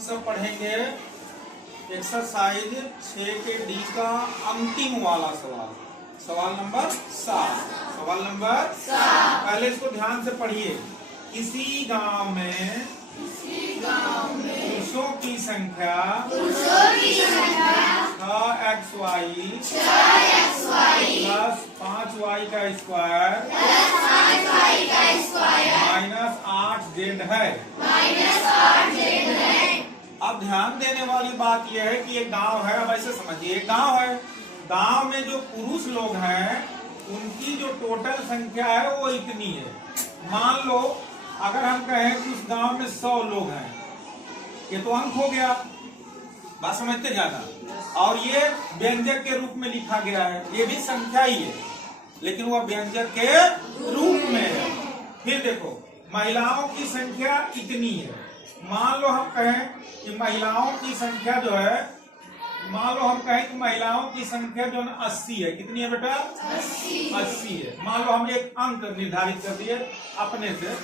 सब पढ़ेंगे एक्सरसाइज 6 के डी का अंतिम वाला सवाल, सवाल नंबर 7। सवाल नंबर 7 पहले इसको ध्यान से पढ़िए। किसी गांव में पुरुषों की संख्या 6xy प्लस 5y का स्क्वायर माइनस 8z है। अब ध्यान देने वाली बात यह है कि एक गांव है। अब ऐसे समझिए, एक गांव है, गांव में जो पुरुष लोग हैं उनकी जो टोटल संख्या है वो इतनी है। मान लो अगर हम कहें कि उस गांव में 100 लोग हैं, ये तो अंक हो गया, बात समझते जाना। और ये व्यंजक के रूप में लिखा गया है, ये भी संख्या ही है लेकिन वह व्यंजक के रूप में है। फिर देखो महिलाओं की संख्या इतनी है। मान लो हम कहें कि महिलाओं की संख्या जो है, मान लो हम कहें कि महिलाओं की संख्या जो है 80 है। कितनी है बेटा? 80 है। मान लो हम एक अंक निर्धारित कर दिए अपने से।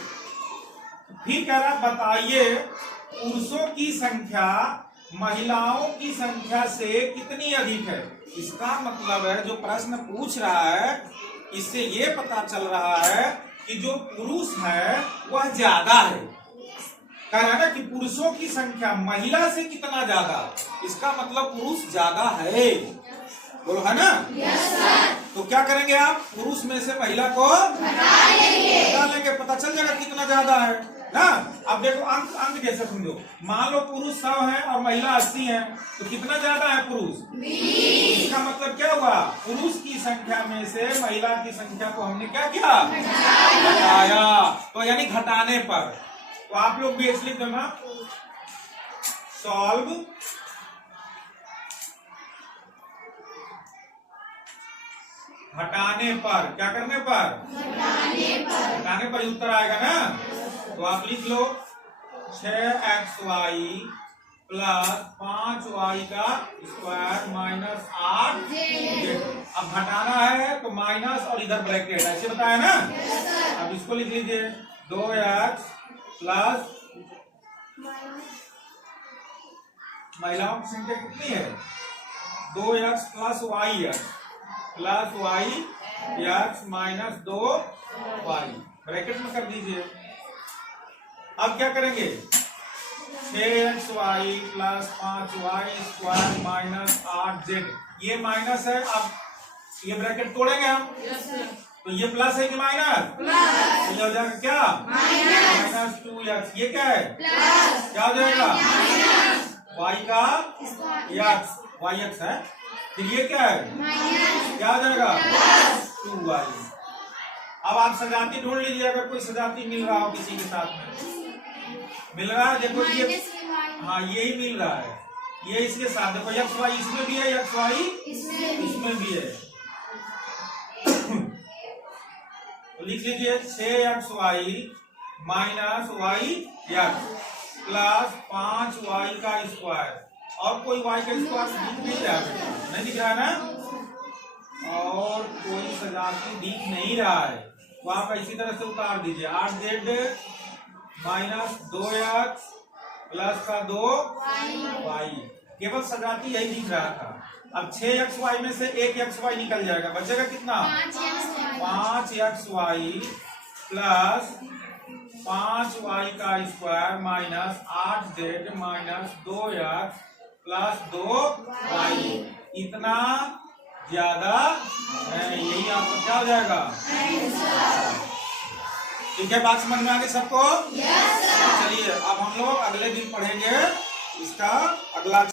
फिर कह रहा बताइए पुरुषों की संख्या महिलाओं की संख्या से कितनी अधिक है। इसका मतलब है जो प्रश्न पूछ रहा है इससे ये पता चल रहा है कि जो पुरुष है वह ज्यादा है। कह रहा है ना कि पुरुषों की संख्या महिला से कितना ज्यादा, इसका मतलब पुरुष ज्यादा है। बोलो है ना? Yes sir. तो क्या करेंगे आप? पुरुष में से महिला को हटा लेंगे, पता चल जाएगा कितना ज्यादा है ना। अब देखो अंक जैसे समझो, मान लो पुरुष 100 है और महिला 80 है, तो कितना ज्यादा है पुरुष? 20। इसका मतलब क्या हुआ? पुरुष की संख्या में से महिला की संख्या को हमने क्या किया? घटाया। तो यानी घटाने पर। तो आप लोग भी ऐसे लिख देना, सॉल्व घटाने पर। क्या करने पर? घटाने पर उत्तर आएगा ना। तो आप लिख लो 6xy प्लस 5y का स्क्वायर माइनस 8z। अब घटाना है तो माइनस और इधर ब्रैकेट, ऐसे बताया ना। अब इसको लिख लीजिए 2x प्लस महिलाओं की संख्या कितनी है? 2x plus y plus y minus 2y bracket में कर दीजिए। अब क्या करेंगे? 6xy plus 5y square minus 8z, ये माइनस है। अब ये ब्रैकेट तोड़ेंगे हम। तो ये प्लस है कि माइनस? प्लस। तो ये हो जाएगा क्या? Minus 2x। ये क्या है? प्लस। क्या हो जाएगा? y का yx है। फिर ये क्या है? क्या हो जाएगा? 2y। अब आप सजाती ढूंढ लीजिए, अगर कोई सजाती मिल रहा हो किसी के साथ में। मिल रहा है? देखो ये, हाँ यही मिल रहा है, ये इसके साथ। देखो xy इसमें भी है, xy इसमें भी है। तो लिख लीजिए 6xy minus yx plus 5y का स्क्वायर। और कोई y का स्क्वायर दिख नहीं रहा है? नहीं दिख रहा है ना। और कोई सजाती दिख नहीं रहा है तो आप इसी तरह से उतार दीजिए 8z माइनस 2x प्लस का 2y। केवल सजाती यही दिख रहा था। अब 6xy में से 1xy निकल जाएगा, बचेगा कितना? 5xy प्लस 5y का square minus 8z minus 2x plus 2y। इतना ज्यादा है, यही आपका क्या हो जाएगा? ठीक है, बात समझ में आ गई सबको? चलिए अब हम लोग अगले दिन पढ़ेंगे इसका अगला